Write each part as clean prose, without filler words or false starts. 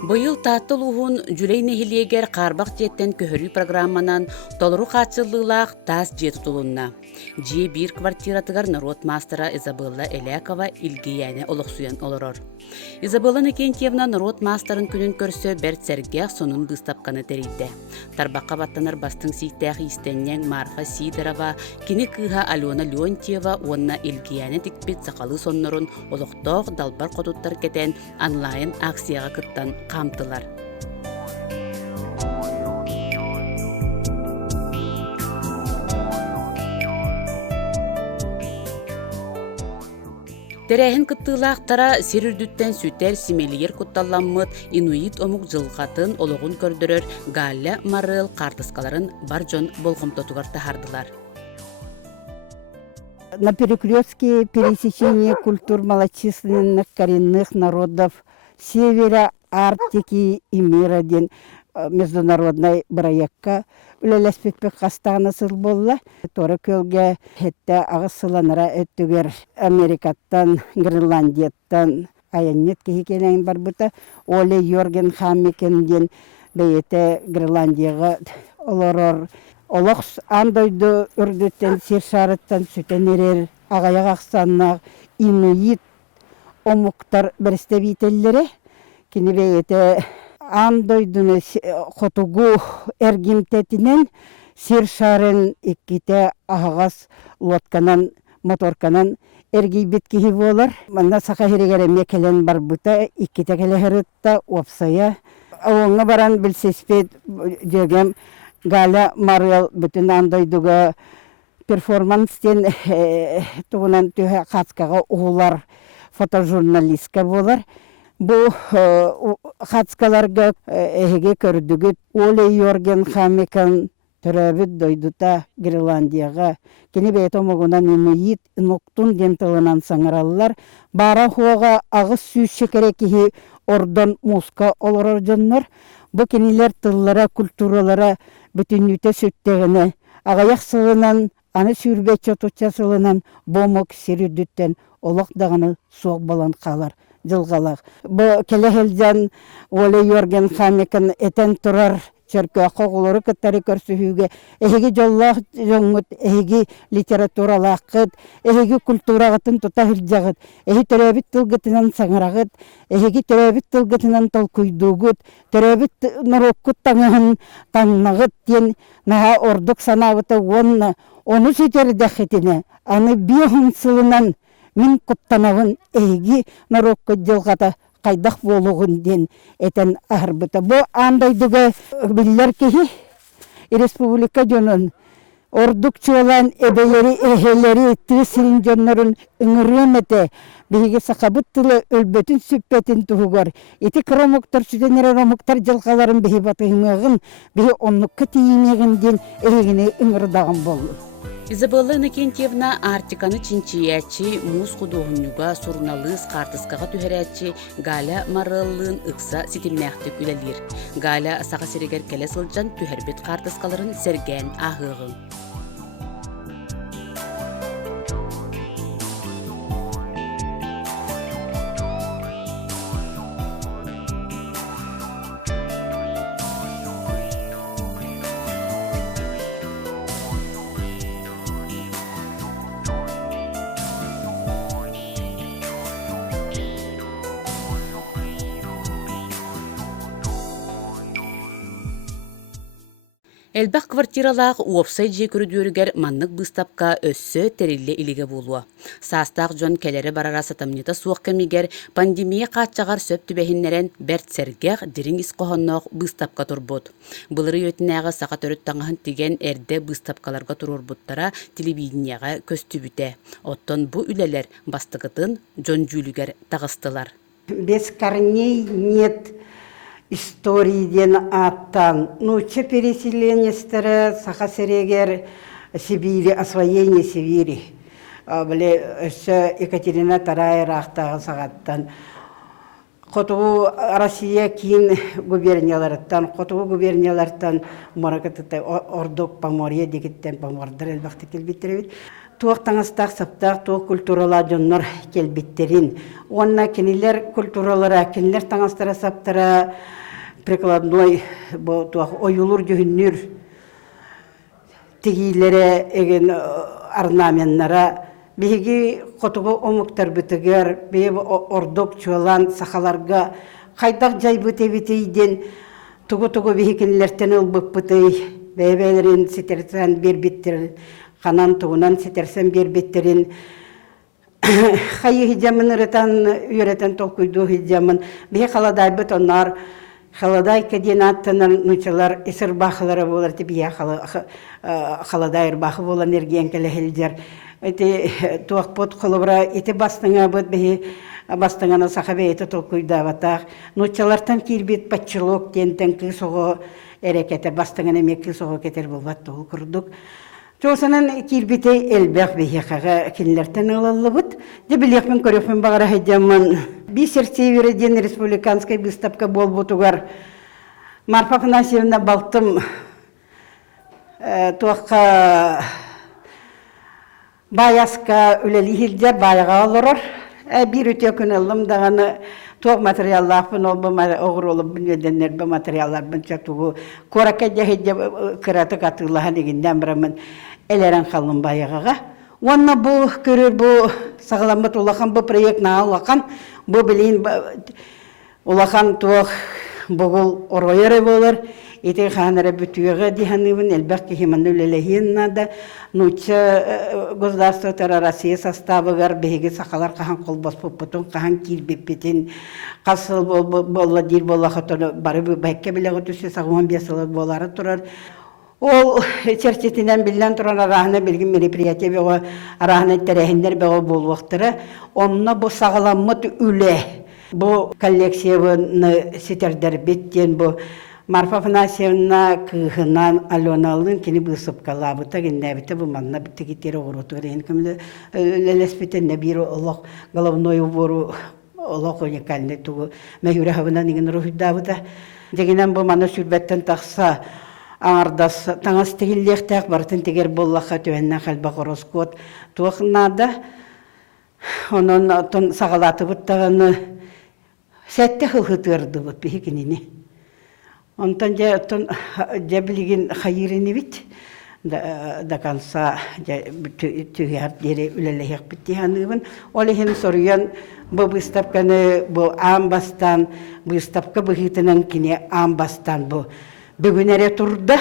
Быйыл тааттыл уһун жүлей нехилиегер қарбақ жеттен көһөрүү программанан толору хаачыллыылаах таас жет тулунна. Жие бир квартиратыгар народ мастера Изабелла Элякова илгияне олохсуян олорор. Изабелла Никентьевна народ мастерын күнүн көрсө берт сергех сонун быстапканы терийде. Тарбаққа баттанар бастың сийтәх истеннен Марфа Сидорова, кини кыха Алена Леонтьева онна илгияне тикпит сақалы соннорун олохтоох далбар котуттар кетен онлайн акцияға кыттан камтылар. Терәһин кыттыылаахтара сирүрдүттен сүтер симелиер кутталламмыт инуит омук жылгатын ологун көрдөрөр Галя Марыл картыскаларын бар жон болгомтотугар тахардылар. На перекрестке пересечения культур малочисленных коренных народов Севера, Арктики и мира ден международной проекта үлелеспекпек қастағына сыл болла. Торы көлге хетті ағысыланыра өттігер Америкаттан, Гренландияттан аяннет кейкенен бар бұта. Оле Йорген Хаммекенден бейеті Гренландияға олорор. Олықс андойды үрдеттен сершарыттан сүтен ерер ағаяқ ақсаннақ инуит омуктар бірістебейтелері. Кені бейеті андойдыны хотугу эргимтетинен сершарын икките ағағас лотканан, моторканан эргейбет кихи болар. Манна сақа херегере мекелен бар бұта, икките келехерітта опсая. Оңа баран білсеспет жегем Галя Марыл бүтін андойдыға перформанстен туғынан түйе қатскаға оғылар фотожурналистка болар. Бұл қатскаларға әйге көрдігіт Оле Йорген Хаммекен түрәбіт дойдыта Гренландияға. Кені бәйт омығынан инуит нұқтун дентылынан саңыралылар. Бара хуаға ағыз сүйіз шекерекіхи ордон муска олырар жоннар. Бұл кенелер тыллара, культуралара бүтіннүйте сөттегіні. Ағаяқ сылынан, аны сүрбет чотуча сылынан бомок серүдіттен олық дағыны соқ балан қалар. Жылғалақ. Бұл келехелден Оле Йорген Хаммекен етен тұрар чөркө қоғылары кыттары көрсүхүүгө эһиги жоллах жоңут эһиги литературалаакыт эһиги культурагытын тута хилжагыт эһи төрөбүт тылгытынан саңарагыт эһиги төрөбүт тылгытынан толкуйдуугут төрөбүт нороккут таңыһын таңнагыт тен наха ордук санабыты онна оны сүтердехетине аны биохун сылынан мин куттанабын эһиги нороккут жылгата қайдақ болуғын ден әтен арбыта. Бұл андайдығы білілер кехи республика жонын ордук чуалан әбелері, әхелері, түйсірін жонларын үңірен әті бігі сақабыт тылы өлбетін сүппетін тұғығар. Еті кромоктар, сүденері ромоктар жылғаларын бігі батығымағын, бігі онлыққа тейінегін ден әйгіне үңірдағын болды. Изабелла Никентьевна Артиканы чинчиячи мус художнюга сурналыс картыскага түһәрәчи Галя Марыллын ыкса ситилмәхтик үлелир. Галя саға серегер келе сылжан түһәрбет картыскаларын серген ахыгын. Элбақ квартиралақ уопсай же көрүдүрүгер маннык быстапка өссө терилле илиге болуа. Састақ жон келері барара сатамнета суық кемигер пандемия қатчағар сөп түбәхиннерен бәрт сәргеғ дирин исқоғаннақ быстапка турбут. Бұлыры өтінәғы сақа төріт таңағын тиген әрді быстапкаларға турурбуттара телевиденияға көстүбүте. Оттон бу үлелер бастығытын жон жүлігер тағыстылар. Без корней нет историйден аттан. Че переселение старе Сахасерегер Сибири, освоение Сибири. Екатерина II рахтағы сағаттан. Хотугу Россия кийин губернияларыттан, хотугу губернияларыттан Маракатытай Ордук Поморье дегеттен Помордар элбақты келбеттеребет. туох таңастақ саптақ туох культурала жоннор келбиттерин. Онна кинилер культуралара, кинилер таңастара саптара прикладной туох ойулур жүйіннүр тигилере еген орнаменнара биги котугу омуктар битигер бе ордок чуалан сахаларга кайдак жайбыт эбитейден тугу бихикинлертен ылбыппытый бебелерин ситерсен бербиттер канан тугунан ситерсен бербиттерин хайы хиджамын ырытан үйрөтен толкуйду хиджамын бе халадайбыт оннар халадай кадинаттанан нучалар исыр бахылары болар бия халадайыр бахы болан эрген келехилдер эти туакпот холобра эти бастыңа бут бе бастыңана сахабе эти толкуйда батак нучалартан кирбит патчылок тентен кысого эрекетер бастыңана мек кысого кетер болбат тол курдук Чосанан кирбите элбэх бихихага кинлертен ылаллыбыт. Дебилехмен көрөфмен багара хеджаман. Бисерсевері ден республиканской выставка болбутугар. Марфа Афанасьевна балтым туаққа баяска үлели хилдер баяға алырыр. Bir өте күн алым дағаны туақ материалларпын оғыр олып білмеденлер бұл материалларпын чатуғы. Корака жәхеде кыраты қатығылыға дегенден бірамын. Элерен қалым баяғаға. Онна бұл көрір бұл сағаламбат олақан бұл проектна олақан бұл білейін олақан туақ бұғыл оройыры болыр. Ете қаныры бүтіуіға дейханывын әлбәқ кехеман өлелейін нада. Нуча государствотара Россия составығар бейгі сақалар қахан қолбас бұппытын, қахан кирбеппетін, қасыл болла дир болла қытыны бары бәкке білігі түсі сағуан бесілік болары тұрар. Ол чертетінен білден тұран арағына білген мероприятие беға арағына тәрәхіндер беға болуқтыры. Онына бұл сағаламыт үлі. Бұл коллекцияны сетердер беттен бұл Марфа Афанасьевна кыгынан Аленалын кені бұсып қалабыта геннәбіті бұл манна бітті кетері ғырутығыр. Ең көмді ләләспетен нәбірі олық головной убору олық уникальный туғы мәйірі хавынан еген рухидабыта. Дегенен бұл мана сүрбәттен тақса аңардас таңас тегіллектәк бартын тегер боллақа төвеннен қалба қороскот туақынада. Оның сағалаты бұттағаны сәтті қылғытырды бұт бейкенені. Онтан жа білген хайырыны бит, да канса түйер дере үлелейек бітті ханығын. Олы хен соруян бұл выставканы бұл амбастан, выставка бұғытынан кіне амбастан бұл бүгінері тұрды.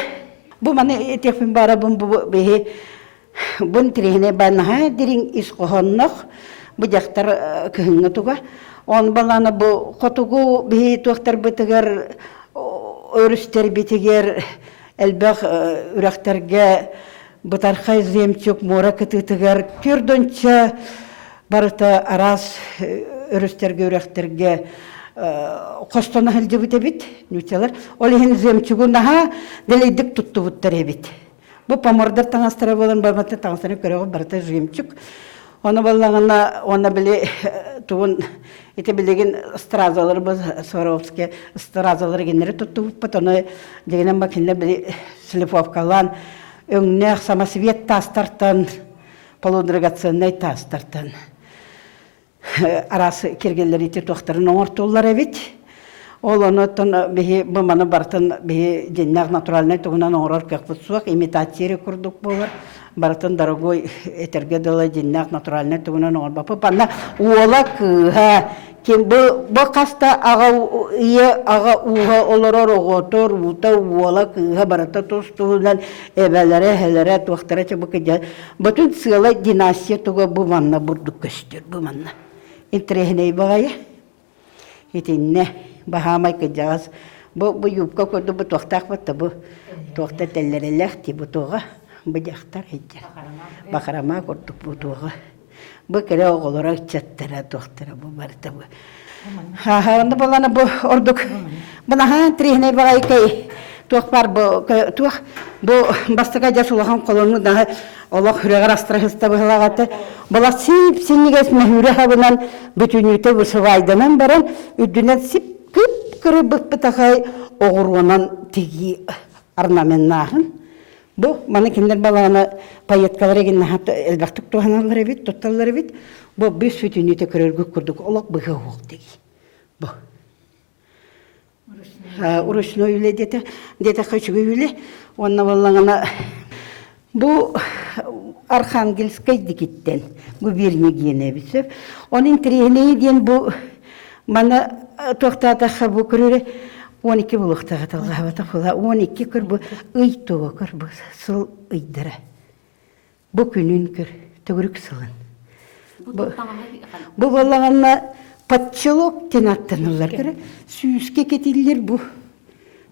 Бұл маны етекпен бара бұн бұн тірегіне банаға дерін ис қоғаннақ бұл жақтар күхіңі тұға. Он баланы бұл қотуғу бейі туақтар бұтығар өрістер бетегер әлбәқ үрәқтерге бұтарқай земчук мора кітітігер түрдінчі барыта арас өрістерге үрәқтерге қостана әлді бұты бит, нүтелер. Ол ең земчугунаға дәлейдік тұтты бұттар әбет. Бұл памордар таңастары болын барматы таңастары көріғі барыта земчук. Оны балағына, оны біле туын ете білеген стразалар бұл Сваровский стразалар генері тұтты бұппыт. Оны дегенен бакенлер біле слеповкалан, өңнәқ самосвет тастартан, полудрагацинный тастартан. Арасы кергелер ете тоқтарын оңыртулар әбет. Ол оны бұл маны бартын деннәқ натуральный туғынан оңырар көкпіт суақ, имитациялы күрдік болар. Бартын дорогой этерге дала деннәқ натуральный туғынан оңыр бапы. Банна уола кыға. Бұл қаста аға уға оларар оғытыр, ұта уола кыға барата тұстығынан әбәлері, әлері, туақтары чабықы. Бұтын сылай династия туға бұл манна бұрдық көстер, бұл манна. Интрехіней бағайы. Етінне. Бахамай кыджағыз. Бұл юбка көрді бұл тоқтақ бұтты бұл. Тоқта тәллереләқті бұл тоға. Бұл жақтар еді. Бақырама көрдік бұл тоға. Бұл кәрі оғылыра чаттара тоқтара бұл барыта бұл. Онды боланы бұл ордық. Бұл аға трехіней бағай кәй. Тоқ бар бұл тоқ. Бұл бастыға жасылыған қолыңы дағы олық хүрегір астырағызда бұғылағаты. Бұла сип-сенегес мәхүрі хабынан бүтінүйті бұсывайдынан баран үдінен сип күп-күрі бұт-бұтақай оғыруынан теги орнаменнағын. Бу маны киндер баланы паяткалар еген хат элбактык туганалар бит, тотталар бит. Бу бес бүтүнү текерөргө курдук. Олак быга ок деги. Бу. Урушной үле дете качыгы үле. Онна баллаңана бу Архангельскай дикиттен губерния гене бисеп. Onun трехне ден бу мана токтата бу көрөре 12 булыктага талгабата хула 12 көр бу ыйтоо көр бу сыл ыйдыра. Бу күнүн көр төгүрүк сылын. Бу баллаганна патчылык тенаттанылар көр сүйүскө кетилер бу.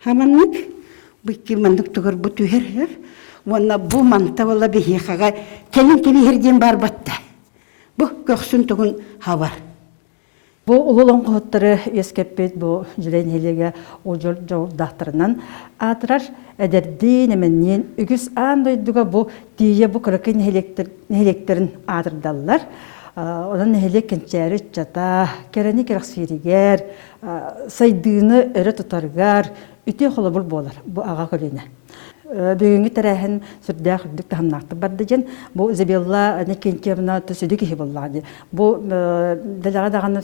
Хаманнык бу кимандык төгөр бу түһер. Вона бу манта вала бихиха келин кебирден бар батта. Бу көксүн түгүн хабар. Бу улулун коттары эскеппет бу жилен хелеге ожол жолдактарынан атырар эдердин эменнен үгүс андойдуга бу тие бу кыракын хелектерин атырдаллар. Онан хелек кенчери чата керени керексиригер сайдыны өрө тутаргар үтө холобул болар бу ага көлөне. Бүгүнгү тарахын сүрдә хурдук таханнакты бардыжын бу Изабелла некенчебна төсүдүк хибуллады. Бу далага даганы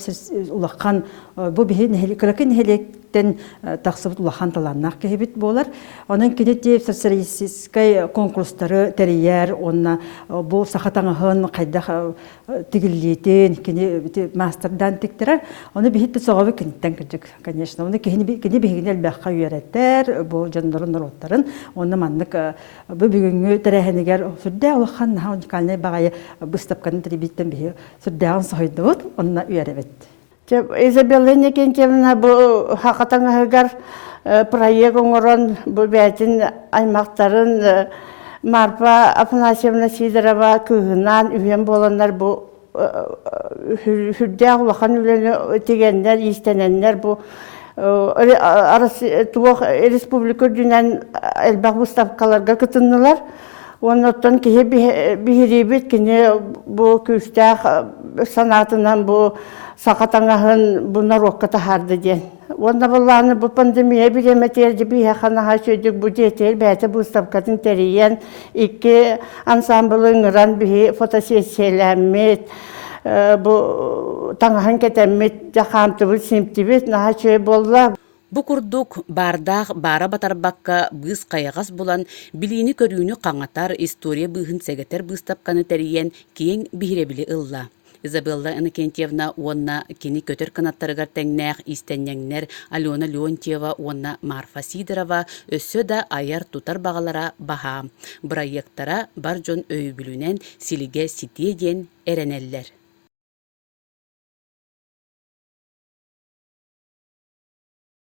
улаккан бу бихин хеликракын хелектен таксыбыт улаккан таланнак кебит болар. Анын кенете социалистический конкурстары терьер онна бу сахатаңын кайда тигиллетен кене мастердан тиктерер. Аны бихит согабы кенттен кирдик, конечно. Аны кене бихинел бакка үйрәттер, бу жандарын роттарын маннык бу бүгүнгү терехенегер сүрдө улахан уникальный багай быстапканы трибиттен бе сүрдөгөн сойдут онна үйрөбөт. Изабелла некенчевна бу хакатаңагар проект оңорон бу бәтин аймактарын Марфа Афанасьевна Сидорова кыгынан үйен болондар бу сүрдө улахан үлеле тегендер истененнер бу республика дүнен элбак выставкаларга кытыннылар. Оннотон кеhe бихирибит кене бу күстәк санатынан бу сакатаңаһын бу нарокка тахарды ден. Онда булланы бу пандемия билеметерди бихе ханаха сөйдүк бу детел бәте выставкатын териян икки ансамблын ран бихи фотосессияләмет бу таңаһын кетеммет жахамтыбы симптибит наха чөй болла. Бу курдук бардах бара батарбакка быз кайгас булан билини көрүүнү каңатар история быгын сегетер быстапканы териен кийин бихиребили ылла. Изабелла Иннокентьевна онна кини көтөр канаттарыгар теңнәк истеннеңнер Алена Леонтьева онна Марфа Сидорова өссө да аяр тутар багалара баха. Проекттара бар жон өйбүлүнен силиге ситиеден эренеллер.